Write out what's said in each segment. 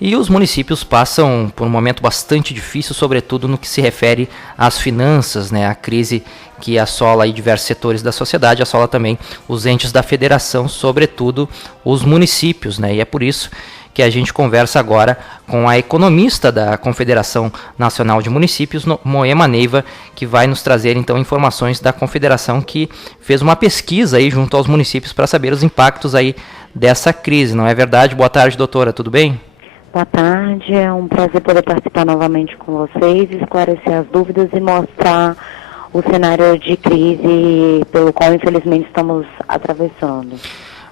E os municípios passam por um momento bastante difícil, sobretudo no que se refere às finanças, né? A crise que assola aí diversos setores da sociedade, assola também os entes da federação, sobretudo os municípios, né? E é por isso que a gente conversa agora com a economista da Confederação Nacional de Municípios, Moema Neiva, que vai nos trazer então informações da Confederação, que fez uma pesquisa aí junto aos municípios para saber os impactos aí dessa crise, não é verdade? Boa tarde, doutora, tudo bem? Boa tarde, é um prazer poder participar novamente com vocês, esclarecer as dúvidas e mostrar o cenário de crise pelo qual infelizmente estamos atravessando.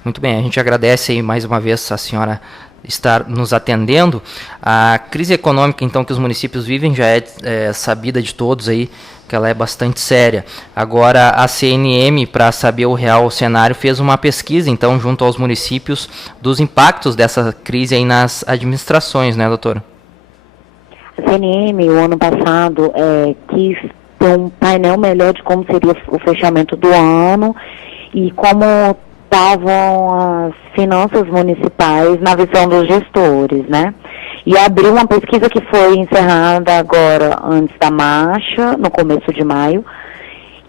Muito bem, a gente agradece aí mais uma vez a senhora estar nos atendendo. A crise econômica então que os municípios vivem já é sabida de todos aí, que ela é bastante séria. Agora a CNM, para saber o real cenário, fez uma pesquisa então junto aos municípios dos impactos dessa crise aí nas administrações, né, doutora? A CNM, o ano passado, quis ter um painel melhor de como seria o fechamento do ano e como estavam as finanças municipais na visão dos gestores, né? E abriu uma pesquisa que foi encerrada agora antes da marcha, no começo de maio,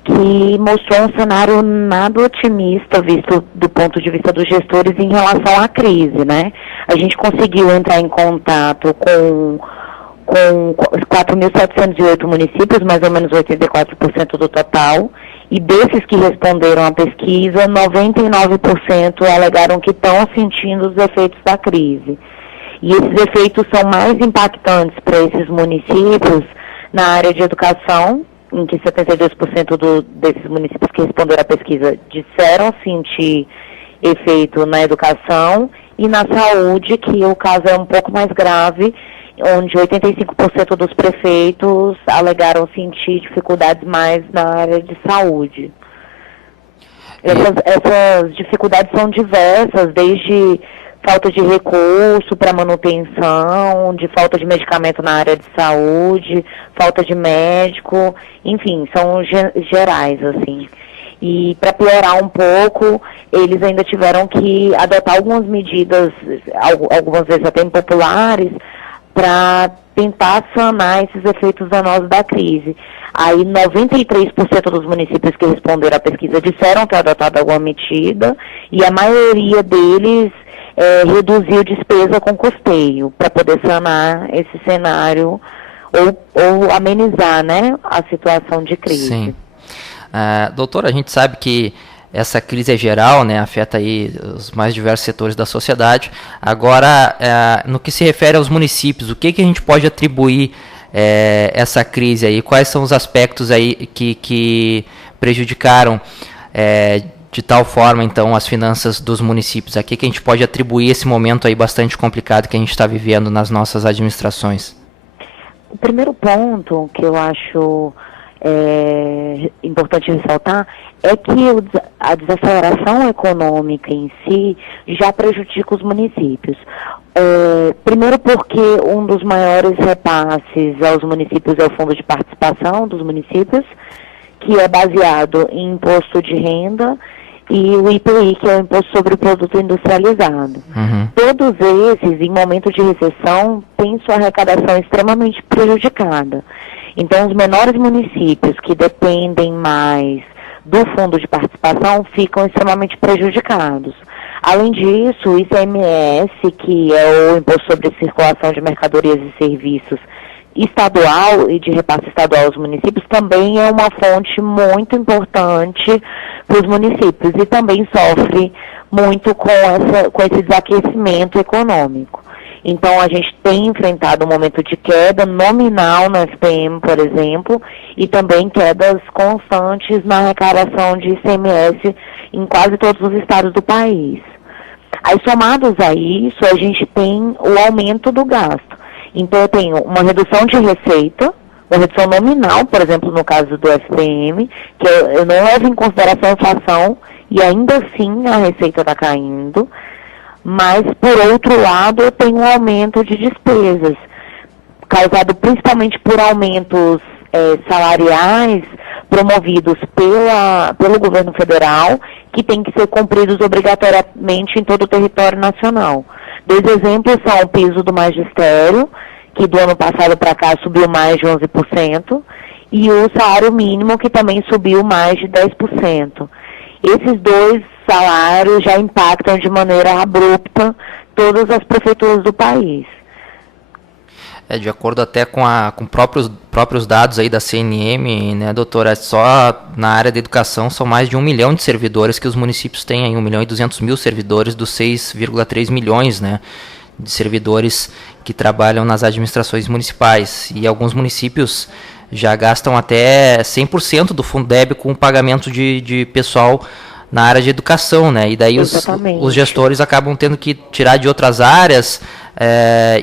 que mostrou um cenário nada otimista visto do ponto de vista dos gestores em relação à crise, né? A gente conseguiu entrar em contato com 4.708 municípios, mais ou menos 84% do total, e desses que responderam à pesquisa, 99% alegaram que estão sentindo os efeitos da crise. E esses efeitos são mais impactantes para esses municípios na área de educação, em que 72% desses municípios que responderam à pesquisa disseram sentir efeito na educação, e na saúde, que o caso é um pouco mais grave, onde 85% dos prefeitos alegaram sentir dificuldades mais na área de saúde. Essas dificuldades são diversas, desde falta de recurso para manutenção, de falta de medicamento na área de saúde, falta de médico, enfim, são gerais, assim. E para piorar um pouco, eles ainda tiveram que adotar algumas medidas, algumas vezes até impopulares, para tentar sanar esses efeitos danosos da crise. Aí 93% dos municípios que responderam à pesquisa disseram ter adotado alguma medida, e a maioria deles reduziu despesa com custeio, para poder sanar esse cenário ou amenizar, né, a situação de crise. Sim. Doutora, a gente sabe que essa crise é geral, né, afeta aí os mais diversos setores da sociedade. Agora, no que se refere aos municípios, o que a gente pode atribuir essa crise aí? Quais são os aspectos aí que prejudicaram de tal forma, então, as finanças dos municípios? A que a gente pode atribuir esse momento aí bastante complicado que a gente está vivendo nas nossas administrações? O primeiro ponto que eu acho importante ressaltar é que a desaceleração econômica em si já prejudica os municípios. Primeiro porque um dos maiores repasses aos municípios é o Fundo de Participação dos municípios, que é baseado em imposto de renda, e o IPI, que é o Imposto sobre o Produto Industrializado. Uhum. Todos esses, em momento de recessão, têm sua arrecadação extremamente prejudicada. Então, os menores municípios que dependem mais do fundo de participação ficam extremamente prejudicados. Além disso, o ICMS, que é o Imposto sobre Circulação de Mercadorias e Serviços estadual e de repasse estadual aos municípios, também é uma fonte muito importante para os municípios e também sofre muito com esse desaquecimento econômico. Então, a gente tem enfrentado um momento de queda nominal no FPM, por exemplo, e também quedas constantes na arrecadação de ICMS em quase todos os estados do país. Aí, somados a isso, a gente tem o aumento do gasto. Então, eu tenho uma redução de receita, uma redução nominal, por exemplo, no caso do FPM, que eu não levo em consideração a inflação, e ainda assim a receita está caindo. Mas, por outro lado, eu tenho um aumento de despesas, causado principalmente por aumentos salariais promovidos pelo governo federal, que têm que ser cumpridos obrigatoriamente em todo o território nacional. Dois exemplos são o piso do magistério, que do ano passado para cá subiu mais de 11%, e o salário mínimo, que também subiu mais de 10%. Esses dois salários já impactam de maneira abrupta todas as prefeituras do país. De acordo até com próprios dados aí da CNM, né, doutora, só na área da educação são mais de 1 milhão de servidores que os municípios têm, aí, 1 milhão e 200 mil servidores dos 6,3 milhões, né, de servidores que trabalham nas administrações municipais. E alguns municípios já gastam até 100% do Fundeb com o pagamento de pessoal na área de educação, né? E daí os gestores acabam tendo que tirar de outras áreas.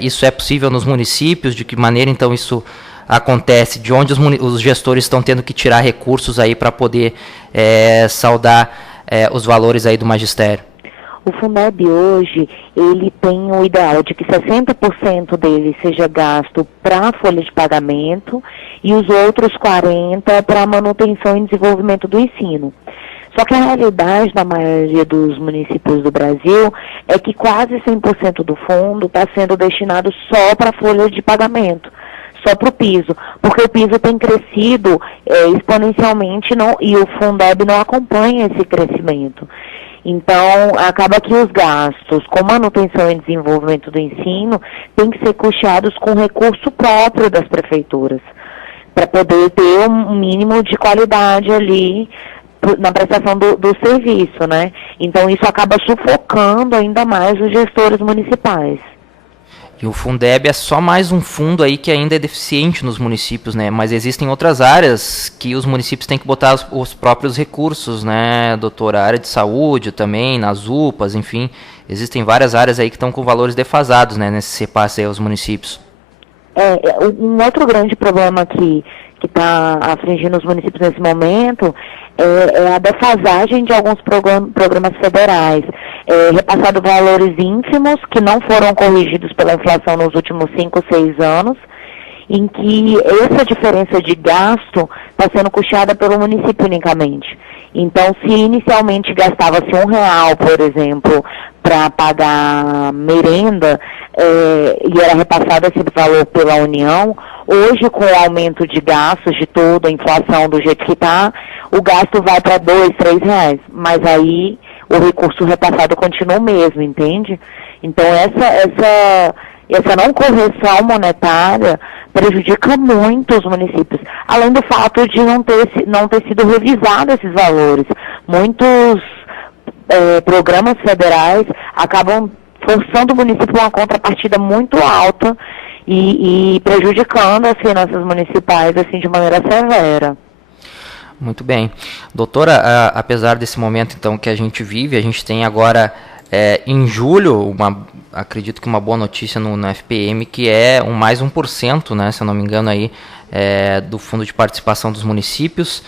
Isso é possível nos municípios? De que maneira então isso acontece? De onde os gestores estão tendo que tirar recursos aí para poder saldar os valores aí do magistério? O Fundeb hoje, ele tem o ideal de que 60% dele seja gasto para a folha de pagamento e os outros 40% para manutenção e desenvolvimento do ensino. Só que a realidade da maioria dos municípios do Brasil é que quase 100% do fundo está sendo destinado só para a folha de pagamento, só para o piso, porque o piso tem crescido exponencialmente e o Fundeb não acompanha esse crescimento. Então, acaba que os gastos com manutenção e desenvolvimento do ensino têm que ser custeados com recurso próprio das prefeituras, para poder ter um mínimo de qualidade ali na prestação do serviço, né? Então isso acaba sufocando ainda mais os gestores municipais. E o Fundeb é só mais um fundo aí que ainda é deficiente nos municípios, né? Mas existem outras áreas que os municípios têm que botar os próprios recursos, né, doutora? A área de saúde também, nas UPAs, enfim. Existem várias áreas aí que estão com valores defasados, né, nesse repasse aí aos municípios. Um outro grande problema que está afligindo os municípios nesse momento é a defasagem de alguns programas federais, repassado valores ínfimos que não foram corrigidos pela inflação nos últimos 5, 6 anos, em que essa diferença de gasto está sendo custeada pelo município unicamente. Então, se inicialmente gastava-se R$1, por exemplo, para pagar merenda, e era repassado esse valor pela União, hoje, com o aumento de gastos de tudo, a inflação do jeito que está, o gasto vai para R$2, R$3, mas aí o recurso repassado continua o mesmo, entende? Então, essa não correção monetária prejudica muito os municípios, além do fato de não ter sido revisado esses valores. Muitos programas federais acabam forçando o município a uma contrapartida muito alta e prejudicando as finanças municipais assim de maneira severa. Muito bem. Doutora, apesar desse momento então que a gente vive, a gente tem agora em julho, acredito que uma boa notícia no FPM, que é mais 1%, né, se eu não me engano, aí, do Fundo de Participação dos Municípios.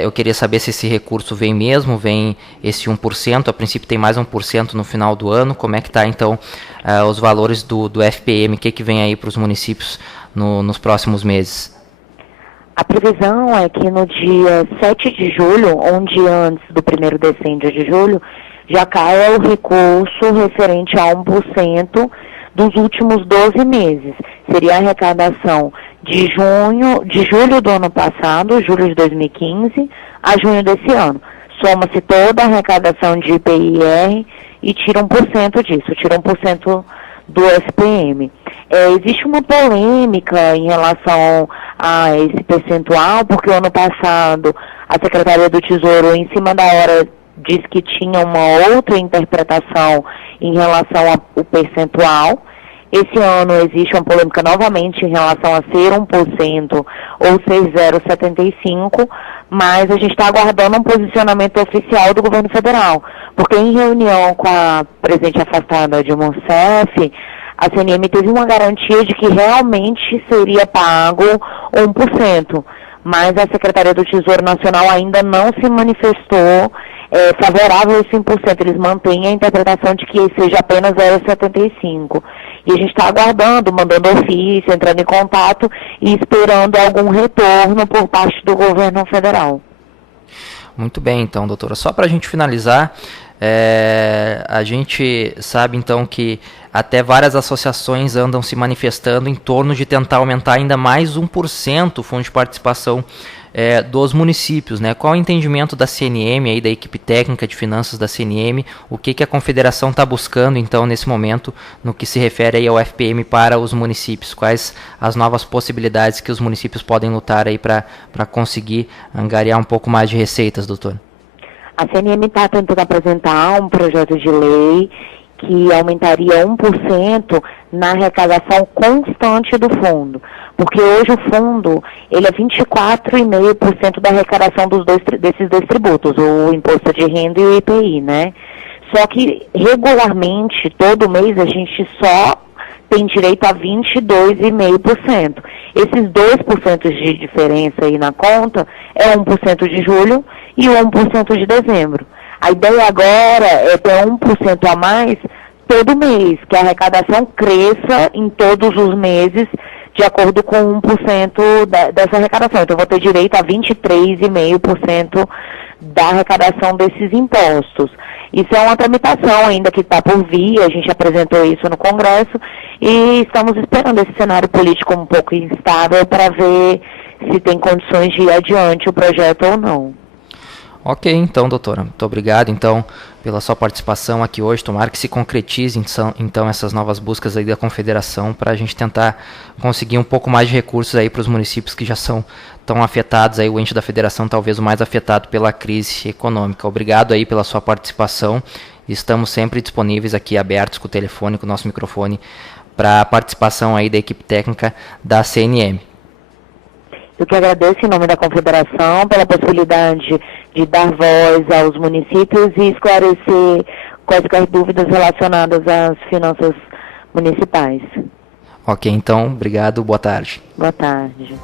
Eu queria saber se esse recurso vem mesmo, vem esse 1%, a princípio tem mais 1% no final do ano. Como é que está, então, os valores do FPM, o que vem aí para os municípios nos próximos meses? A previsão é que no dia 7 de julho, um dia antes do primeiro decêndio de julho, já caia o recurso referente a 1% dos últimos 12 meses. Seria a arrecadação de julho do ano passado, julho de 2015, a junho desse ano. Soma-se toda a arrecadação de IPI-R e tira 1% disso, tira 1% do SPM. Existe uma polêmica em relação a esse percentual, porque o ano passado a Secretaria do Tesouro, em cima da hora, diz que tinha uma outra interpretação em relação ao percentual. Esse ano existe uma polêmica novamente em relação a ser 1% ou ser 0,75%, mas a gente está aguardando um posicionamento oficial do governo federal, porque em reunião com a presidente afastada Dilma Rousseff, a CNM teve uma garantia de que realmente seria pago 1%, mas a Secretaria do Tesouro Nacional ainda não se manifestou favorável a esse 1%. Eles mantêm a interpretação de que seja apenas 0,75%. E a gente está aguardando, mandando ofício, entrando em contato e esperando algum retorno por parte do governo federal. Muito bem, então, doutora. Só para a gente finalizar, A gente sabe então que até várias associações andam se manifestando em torno de tentar aumentar ainda mais 1% o fundo de participação dos municípios, né? Qual é o entendimento da CNM, aí, da equipe técnica de finanças da CNM, o que a Confederação está buscando então nesse momento no que se refere aí ao FPM para os municípios? Quais as novas possibilidades que os municípios podem lutar aí para conseguir angariar um pouco mais de receitas, doutor? A CNM está tentando apresentar um projeto de lei que aumentaria 1% na arrecadação constante do fundo. Porque hoje o fundo, ele é 24,5% da arrecadação desses dois tributos, o imposto de renda e o IPI, né? Só que regularmente, todo mês, a gente só tem direito a 22,5%. Esses 2% de diferença aí na conta é 1% de julho e 1% de dezembro. A ideia agora é ter 1% a mais todo mês, que a arrecadação cresça em todos os meses de acordo com 1% dessa arrecadação. Então, eu vou ter direito a 23,5% da arrecadação desses impostos. Isso é uma tramitação ainda que está por vir, a gente apresentou isso no Congresso e estamos esperando esse cenário político um pouco instável para ver se tem condições de ir adiante o projeto ou não. Ok, então, doutora. Muito obrigado, então, pela sua participação aqui hoje. Tomara que se concretize, então, essas novas buscas aí da Confederação para a gente tentar conseguir um pouco mais de recursos aí para os municípios que já são tão afetados, aí o ente da Federação talvez o mais afetado pela crise econômica. Obrigado aí pela sua participação. Estamos sempre disponíveis aqui, abertos com o telefone, com o nosso microfone, para a participação aí da equipe técnica da CNM. Eu que agradeço em nome da Confederação pela possibilidade de dar voz aos municípios e esclarecer quaisquer dúvidas relacionadas às finanças municipais. Ok, então, obrigado, boa tarde. Boa tarde.